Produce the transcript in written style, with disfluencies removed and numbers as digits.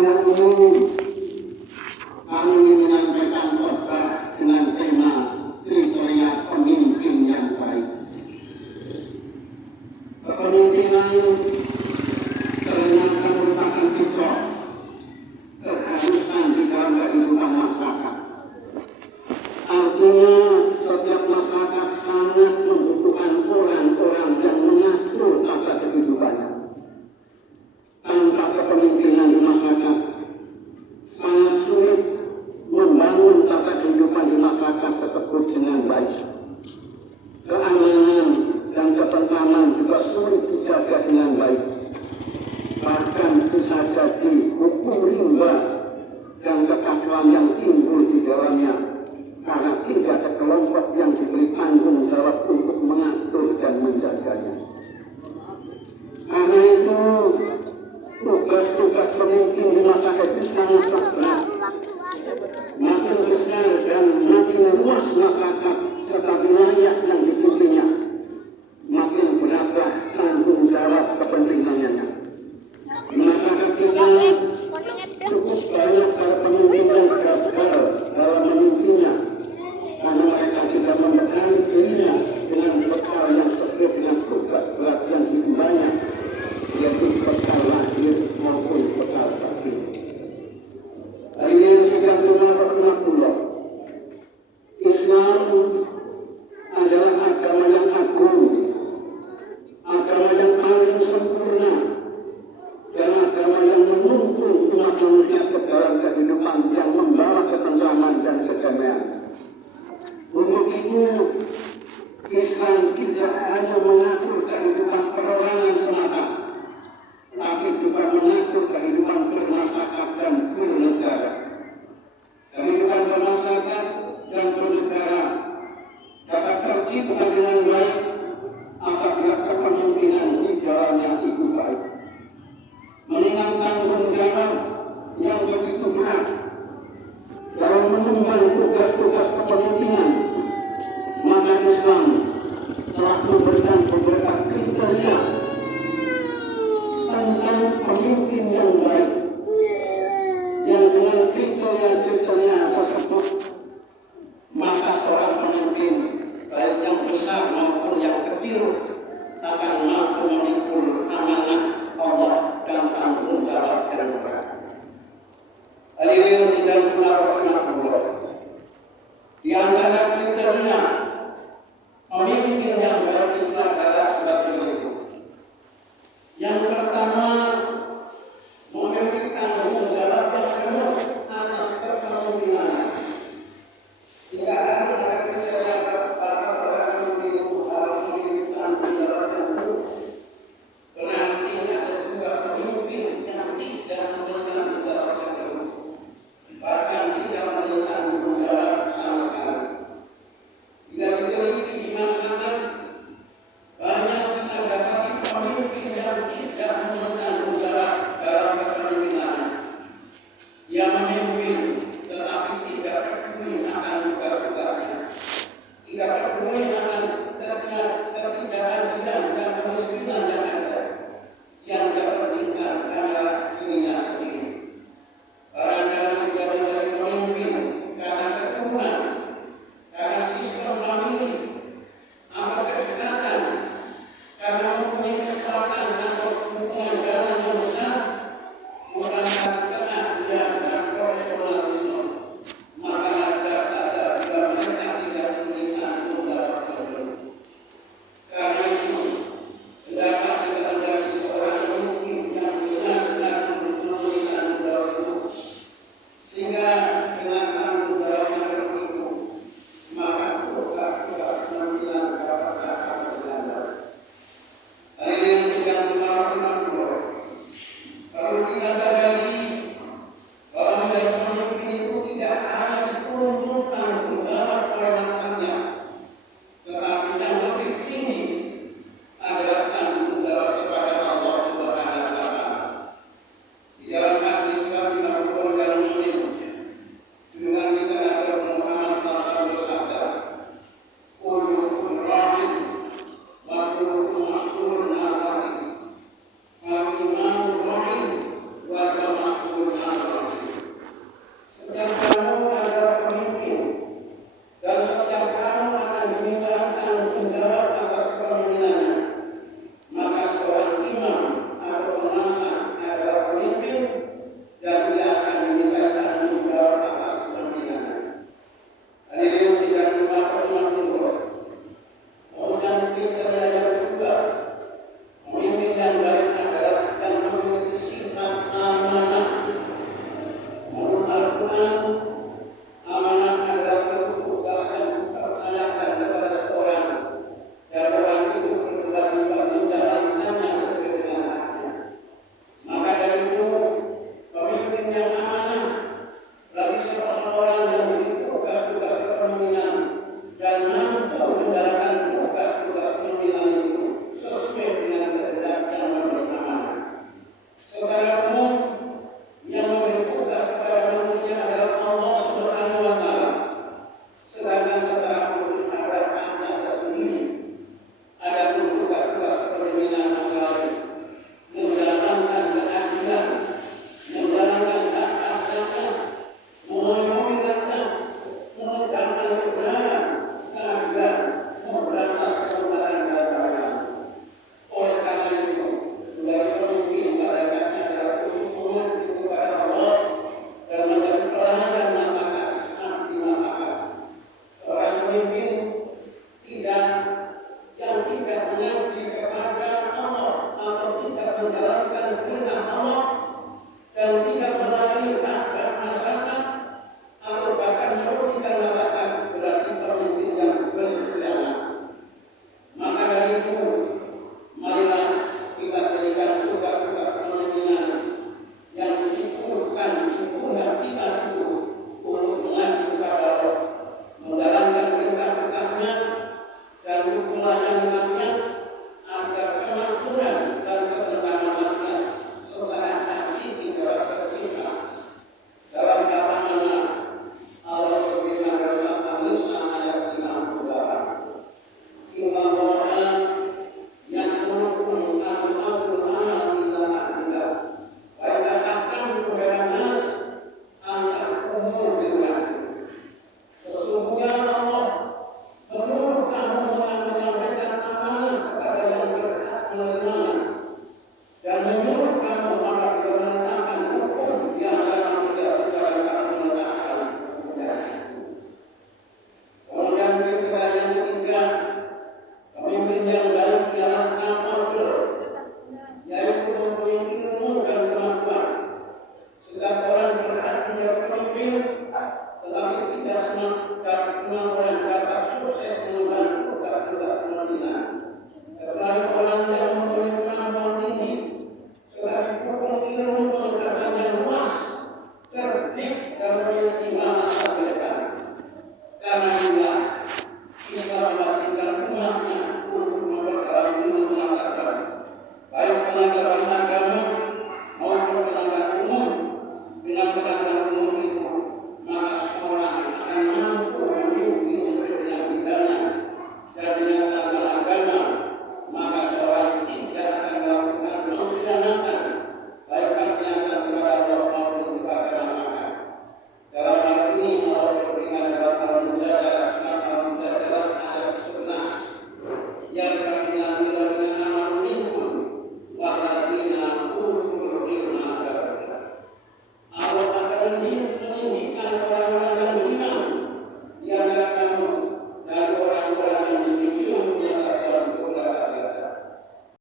yang umum, kami ingin menyampaikan khotbah dengan tema kriteria pemimpin yang baik. Kepemimpinan ternyata merupakan fitrah, keharusan di dalam kehidupan masyarakat. Artinya setiap masyarakat sangat membutuhkan orang-orang yang mengatur tata kehidupannya. Tanpa kepemimpinan di masyarakat, sangat sulit membangun tata kehidupan di masyarakat tersebut dengan baik. Keamanan dan ketentraman juga sulit dijaga dengan baik. Bahkan bisa jadi hukum rimba dan kekacauan yang timbul di dalamnya karena tidak ada kelompok yang diberi tanggung jawab untuk mengatur dan menjaganya. Karena itu tugas-tugas pemimpin di masyarakat itu sangat berat. Makin besar dan makin luas masyarakat serta wilayah yang dipimpinnya, makin beratlah tanggung jawab kepentingannya. Masyarakat kita cukup banyak para pemimpin yang gagal dalam memimpinnya karena mereka tidak membekali dirinya dengan bekal yang sesuai dengan tugas berat yang diembannya, yaitu bekal lahir maupun bekal batin. Hadirin sekalian rahmatullah, Islam adalah agama yang agung, agama yang paling sempurna, dan agama yang menuntun umat manusia ke dalam kehidupan yang membawa ketentraman dan kedamaian. Untuk itu, Islam tidak hanya mengatur kehidupan perorangan semata, tapi juga mengatur kehidupan bermasyarakat dan bernegara. Kehidupan bermasyarakat dan bernegara dapat tercipta dengan baik apabila kepemimpinan di jalan yang itu baik. Mengingat tanggung jawab yang begitu berat dalam mengemban tugas-tugas kepemimpinan, maka Islam telah memberikan beberapa kriteria tentang pemimpin yang baik, yang dengan kriteria-kriteria tersebut maka seorang pemimpin baik yang besar maupun yang kecil akan mampu memikul amanah Allah dan tanggung jawab yang berat. Hadirin sekalian rahmatullah, di antara kriteria pemimpin yang baik itu adalah sebagai berikut. Yang pertama,